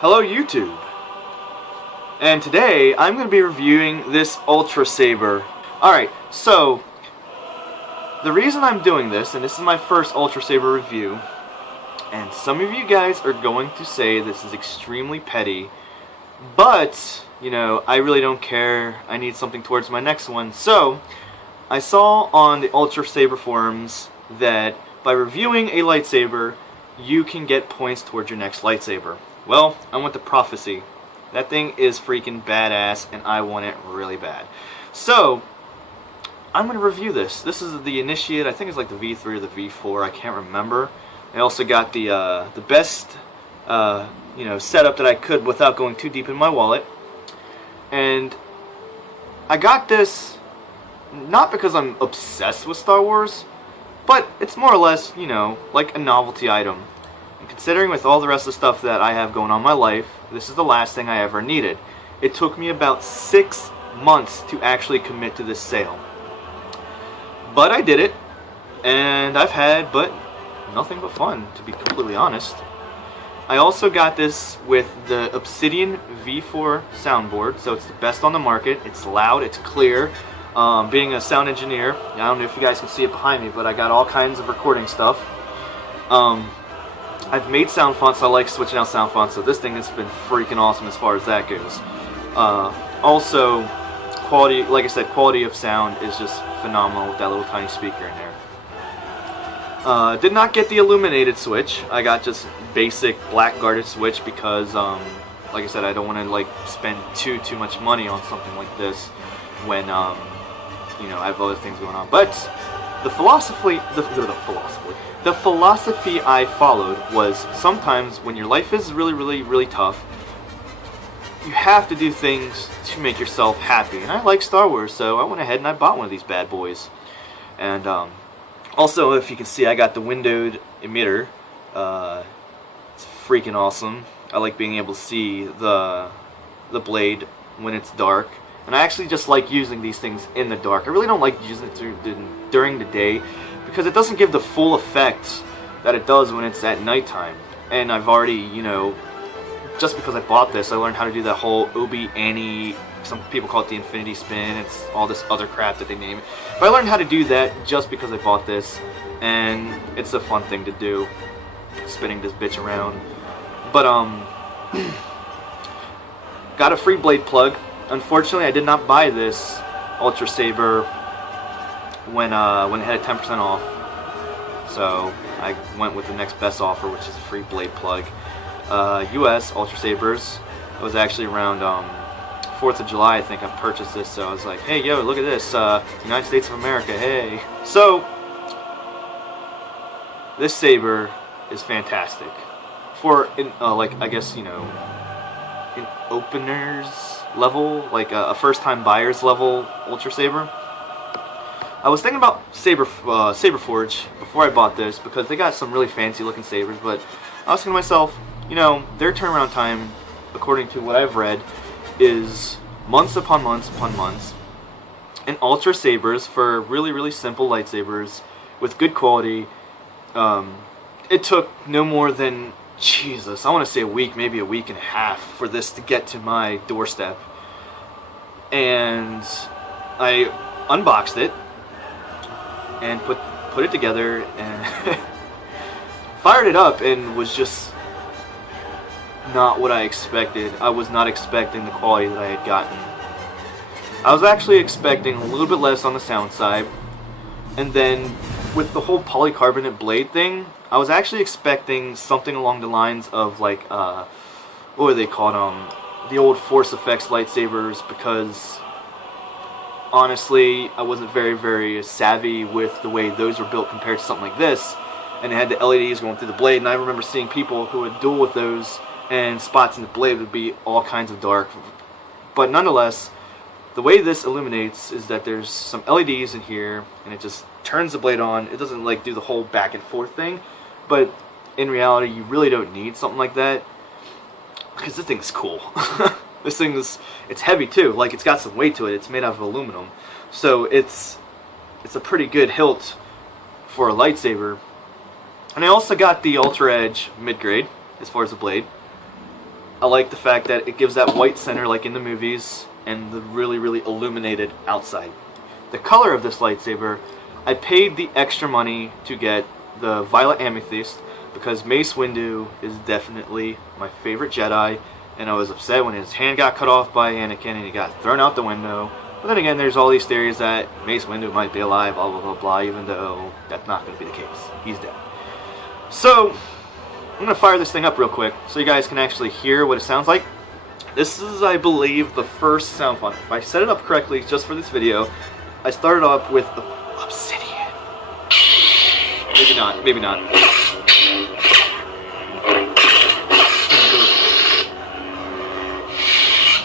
Hello YouTube, and today I'm going to be reviewing this Ultrasaber. Alright, so the reason I'm doing this, and this is my first Ultrasaber review, and some of you guys are going to say this is extremely petty, but, you know, I really don't care. I need something towards my next one. So, I saw on the Ultrasaber forums that by reviewing a lightsaber, you can get points towards your next lightsaber. Well, I want the Prophecy. That thing is freaking badass, and I want it really bad. So, I'm going to review this. This is the Initiate, I think it's like the V3 or the V4, I can't remember. I also got the best setup that I could without going too deep in my wallet. And I got this not because I'm obsessed with Star Wars, but it's more or less, you know, like a novelty item. And considering with all the rest of the stuff that I have going on in my life, this is the last thing I ever needed. It took me about 6 months to actually commit to this sale. But I did it, and I've had nothing but fun, to be completely honest. I also got this with the Obsidian V4 soundboard, so it's the best on the market. It's loud, it's clear. Being a sound engineer, I don't know if you guys can see it behind me, but I got all kinds of recording stuff. I've made sound fonts, so I like switching out sound fonts, so this thing has been freaking awesome as far as that goes. Also, quality, like I said, quality of sound is just phenomenal with that little tiny speaker in there. Did not get the illuminated switch. I got just basic black guarded switch because, like I said, I don't want to spend too much money on something like this when you know, I have other things going on. But the philosophy I followed was sometimes when your life is really tough, you have to do things to make yourself happy. And I like Star Wars, so I went ahead and I bought one of these bad boys. And also, if you can see, I got the windowed emitter. It's freaking awesome. I like being able to see the blade when it's dark. And I actually just like using these things in the dark. I really don't like using it during the day because it doesn't give the full effect that it does when it's at nighttime. And I've already, you know, just because I bought this, I learned how to do that whole Obi-Annie, some people call it the infinity spin, it's all this other crap that they name it. But I learned how to do that just because I bought this, and it's a fun thing to do, spinning this bitch around. But, got a free blade plug. Unfortunately, I did not buy this Ultrasaber when it had 10% off. So I went with the next best offer, which is a free blade plug. US Ultrasabers. It was actually around 4th of July, I think I purchased this. So I was like, hey, yo, look at this, United States of America, hey. So this saber is fantastic for I guess, you know, an openers level, like a first-time buyer's level Ultrasaber. I was thinking about Saberforge before I bought this because they got some really fancy-looking sabers, but I was thinking to myself, you know, their turnaround time, according to what I've read, is months upon months upon months. And Ultrasabers, for really simple lightsabers with good quality, it took no more than, Jesus, I want to say a week, maybe a week and a half for this to get to my doorstep. And I unboxed it and put it together and fired it up, and was just not what I expected. I was not expecting the quality that I had gotten. I was actually expecting a little bit less on the sound side, and then with the whole polycarbonate blade thing, I was actually expecting something along the lines of like, what were they called, the old Force Effects lightsabers, because honestly, I wasn't very savvy with the way those were built compared to something like this, and it had the LEDs going through the blade, and I remember seeing people who would duel with those, and spots in the blade would be all kinds of dark. But nonetheless, the way this illuminates is that there's some LEDs in here, and it just turns the blade on. It doesn't like do the whole back and forth thing, but in reality, you really don't need something like that, because this thing's cool. This thing's, it's heavy too, like it's got some weight to it. It's made out of aluminum, so it's a pretty good hilt for a lightsaber. And I also got the Ultra Edge mid-grade as far as the blade. I like the fact that it gives that white center like in the movies and the really, really illuminated outside. The color of this lightsaber, I paid the extra money to get the Violet Amethyst because Mace Windu is definitely my favorite Jedi, and I was upset when his hand got cut off by Anakin and he got thrown out the window. But then again, there's all these theories that Mace Windu might be alive, blah blah blah blah, even though that's not going to be the case. He's dead. So, I'm going to fire this thing up real quick so you guys can actually hear what it sounds like. This is, I believe, the first sound font. If I set it up correctly just for this video, I started off with Obsidian. Maybe not, maybe not.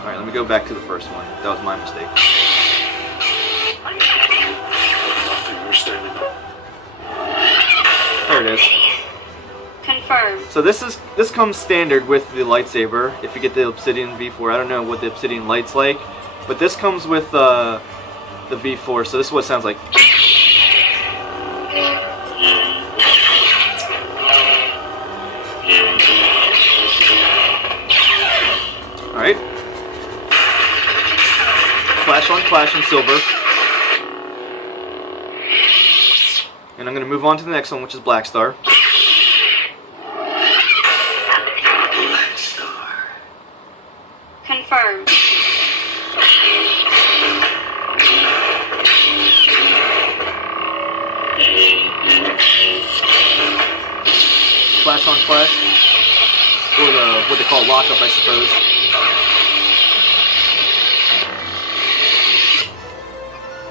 Alright, let me go back to the first one. That was my mistake. There it is. Confirmed. So this comes standard with the lightsaber. If you get the Obsidian V4, I don't know what the Obsidian light's like, but this comes with the V4. So this is what it sounds like. All right. Flash on flash in silver. And I'm going to move on to the next one, which is Black Star. Confirmed. Flash on flash. Or what they call lockup, I suppose.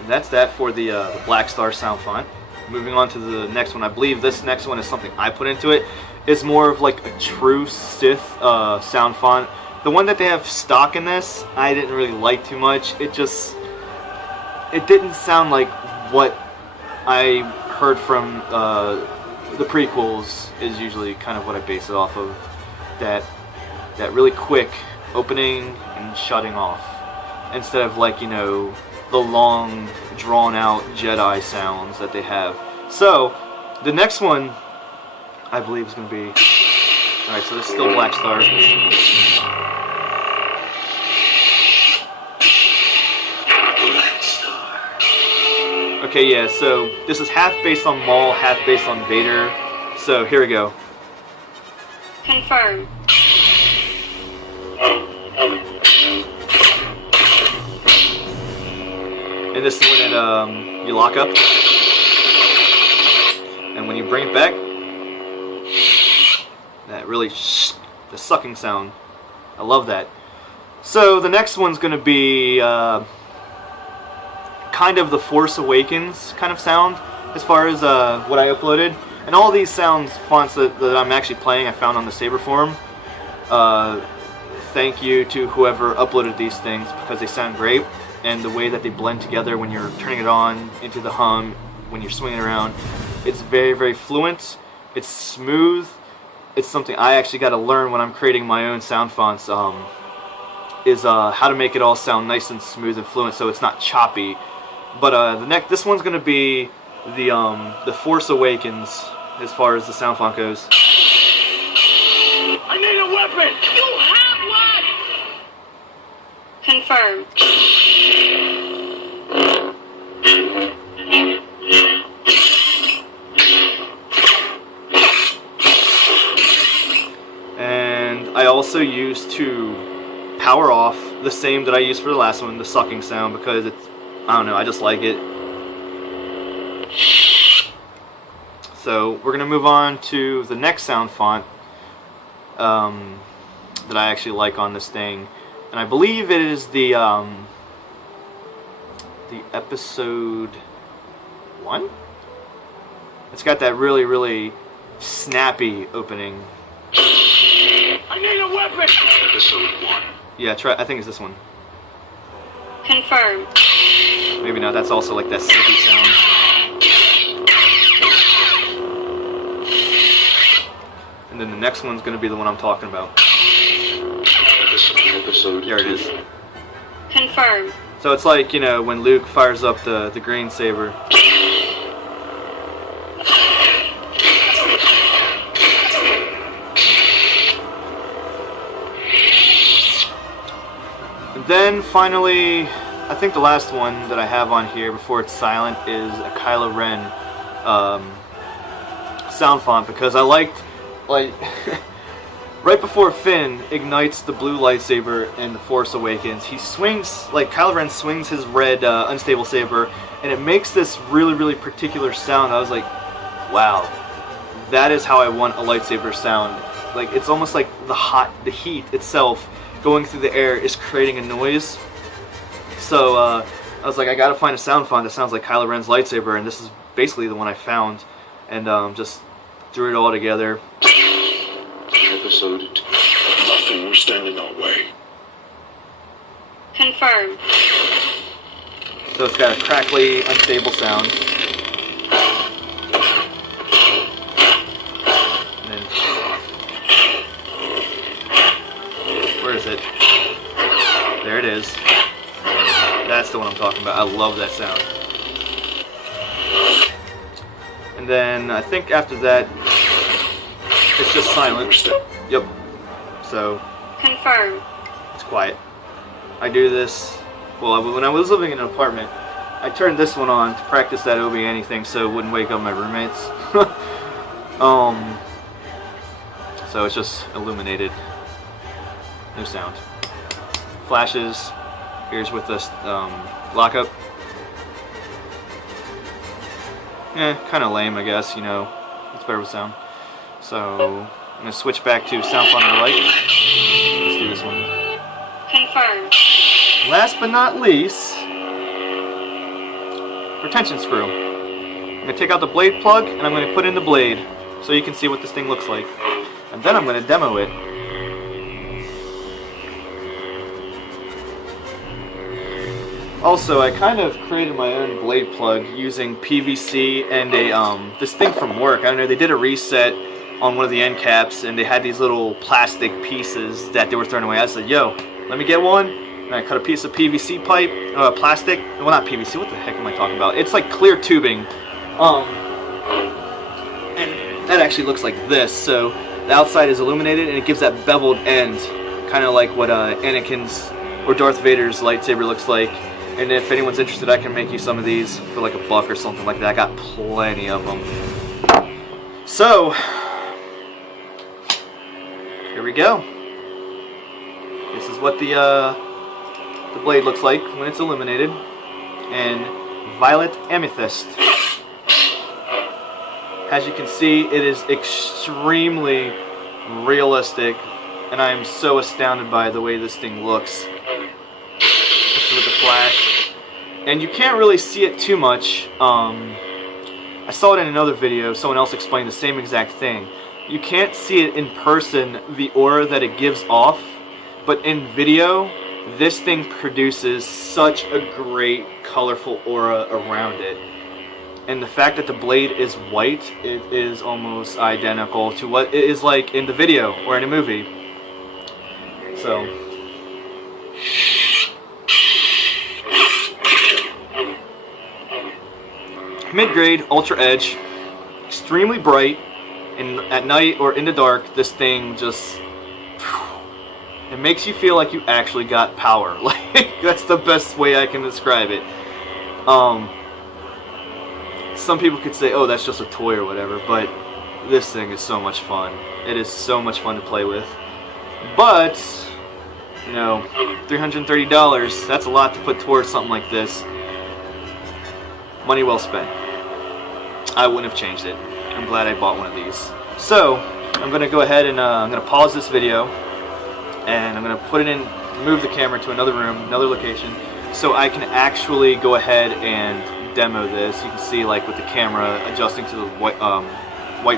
And that's that for the Black Star sound font. Moving on to the next one, I believe this next one is something I put into it. It's more of like a true Sith sound font. The one that they have stock in this, I didn't really like too much. It didn't sound like what I heard from the prequels is usually kind of what I base it off of. That really quick opening and shutting off. Instead of like, you know, the long, drawn-out Jedi sounds that they have. So, the next one, I believe, is going to be... Alright, so this is still Black Star. Okay, yeah, so this is half based on Maul, half based on Vader. So, here we go. Confirmed. And this is when you lock up. And when you bring it back, that really the sucking sound. I love that. So the next one's going to be kind of the Force Awakens kind of sound as far as what I uploaded. And all these sounds, fonts that I'm actually playing, I found on the Saber forum. Thank you to whoever uploaded these things because they sound great. And the way that they blend together when you're turning it on into the hum, when you're swinging around, it's very, very fluent. It's smooth. It's something I actually got to learn when I'm creating my own sound fonts. Is how to make it all sound nice and smooth and fluent, so it's not choppy. But this one's gonna be the Force Awakens as far as the sound font goes. I need a weapon. You have one. Confirmed. And I also used to power off the same that I used for the last one, the sucking sound, because it's, I don't know, I just like it. So we're going to move on to the next sound font that I actually like on this thing. And I believe it is the episode 1? It's got that really, really snappy opening. I need a weapon. Episode 1. Yeah, I think it's this one. Confirmed. Maybe not, that's also like that silky sound. And then the next one's going to be the one I'm talking about. Episode there it is. Confirmed. So it's like, you know, when Luke fires up the green saber. Then finally, I think the last one that I have on here before it's silent is a Kylo Ren sound font, because I liked, like, right before Finn ignites the blue lightsaber in The Force Awakens, he swings, like Kylo Ren swings his red unstable saber, and it makes this really, really particular sound. I was like, wow, that is how I want a lightsaber sound. Like, it's almost like the heat itself going through the air is creating a noise. So I was like, I gotta find a sound font that sounds like Kylo Ren's lightsaber, and this is basically the one I found, and just threw it all together. Episode 2. Nothing will stand in our way. Confirm. So it's got a crackly, unstable sound. And then, where is it? There it is. That's the one I'm talking about. I love that sound. And then I think after that, it's just silent. Yep. So Confirm. it's quiet. I do this. Well, when I was living in an apartment, I turned this one on to practice that OB anything, so it wouldn't wake up my roommates. So it's just illuminated. No sound. Flashes. Here's with this lockup. Kind of lame, I guess. You know, it's better with sound. So I'm gonna switch back to sound font I like. Let's do this one. Confirm. Last but not least, retention screw. I'm gonna take out the blade plug and I'm gonna put in the blade so you can see what this thing looks like. And then I'm gonna demo it. Also, I kind of created my own blade plug using PVC and this thing from work. I don't know, they did a reset on one of the end caps and they had these little plastic pieces that they were throwing away. I said, yo, let me get one. And I cut a piece of PVC pipe, plastic. Well, not PVC, what the heck am I talking about? It's like clear tubing. And that actually looks like this. So the outside is illuminated and it gives that beveled end, kind of like what Anakin's or Darth Vader's lightsaber looks like. And if anyone's interested, I can make you some of these for like $1 or something like that. I got plenty of them. So, here we go. This is what the blade looks like when it's illuminated. And violet amethyst. As you can see, it is extremely realistic. And I am so astounded by the way this thing looks. With the flash, and you can't really see it too much. I saw it in another video. Someone else explained the same exact thing. You can't see it in person, the aura that it gives off, but in video, this thing produces such a great, colorful aura around it. And the fact that the blade is white, it is almost identical to what it is like in the video or in a movie. So. Mid-grade, ultra edge, extremely bright, and at night or in the dark, this thing just, it makes you feel like you actually got power. Like, that's the best way I can describe it. Some people could say, oh, that's just a toy or whatever, but this thing is so much fun. It is so much fun to play with. But, you know, $330, that's a lot to put towards something like this. Money well spent. I wouldn't have changed it. I'm glad I bought one of these. So, I'm going to go ahead and I'm going to pause this video and I'm going to put it in, move the camera to another room, another location, so I can actually go ahead and demo this. You can see, like, with the camera adjusting to the white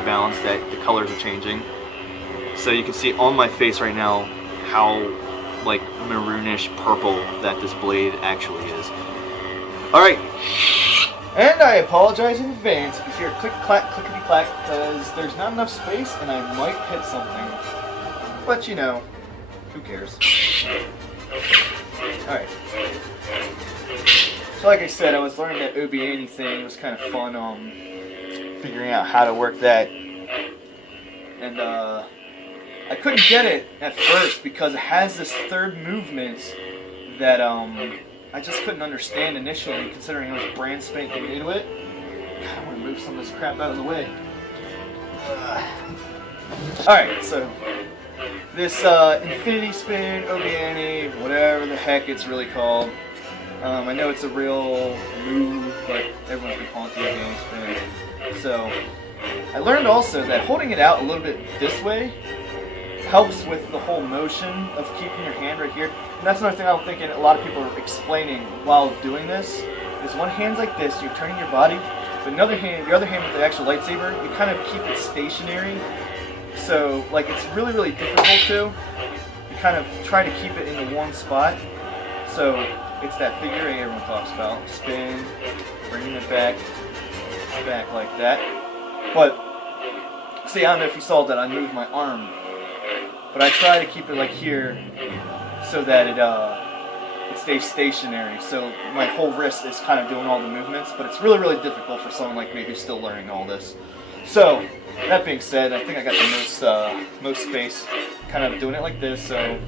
balance, that the colors are changing. So you can see on my face right now how, like, maroonish purple that this blade actually is. Alright. And I apologize in advance if you hear click-clack, clickety-clack, because there's not enough space and I might hit something. But, you know, who cares? Alright. So like I said, I was learning that OB-80 thing. It was kind of fun figuring out how to work that. And I couldn't get it at first because it has this third movement that I just couldn't understand initially, considering it was brand spanking new to it. God, I want to move some of this crap out of the way. Alright, so this Infinity Spin, Obiani, whatever the heck it's really called. I know it's a real move, but everyone's been calling it the Obiani Spin. So, I learned also that holding it out a little bit this way helps with the whole motion of keeping your hand right here. And that's another thing I'm thinking a lot of people are explaining while doing this, is one hand's like this, you're turning your body, but your other hand with the actual lightsaber, you kind of keep it stationary. So, like, it's really, really difficult to. You kind of try to keep it in the one spot. So, it's that figure eight everyone talks about. Spin, bringing it back like that. But, see, I don't know if you saw that I moved my arm. But I try to keep it like here so that it stays stationary. So my whole wrist is kind of doing all the movements, but it's really, really difficult for someone like me who's still learning all this. So, that being said, I think I got the most space kind of doing it like this, so.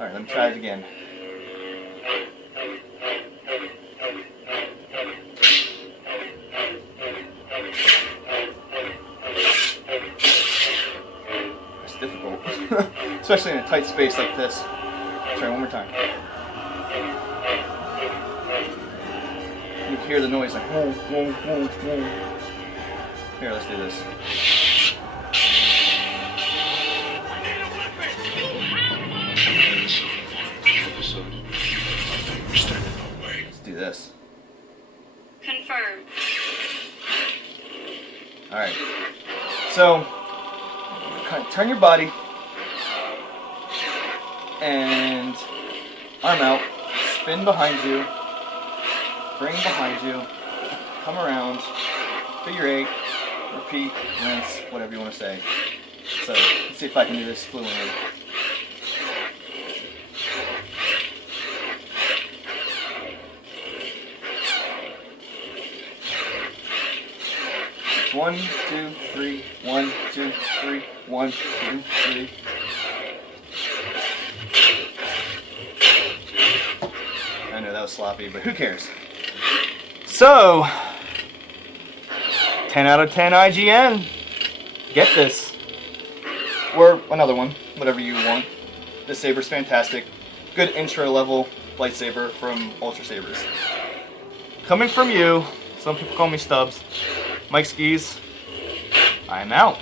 Alright, let me try it again. It's difficult, especially in a tight space like this. Try one more time. You can hear the noise like whoa, whoa, whoa, whoa. Here, let's do this. Let's do this. Confirmed. Alright. So, kind of turn your body and arm out, spin behind you, bring behind you, come around, figure eight, repeat, rinse, whatever you want to say. So, let's see if I can do this fluently. It's 1, 2, 3, 1, 2, 3, 1, 2, 3. I know that was sloppy, but who cares? So, 10 out of 10 IGN. Get this. Or another one, whatever you want. This saber's fantastic. Good intro level lightsaber from Ultrasabers. Coming from you, some people call me Stubbs, Mike Skis, I'm out.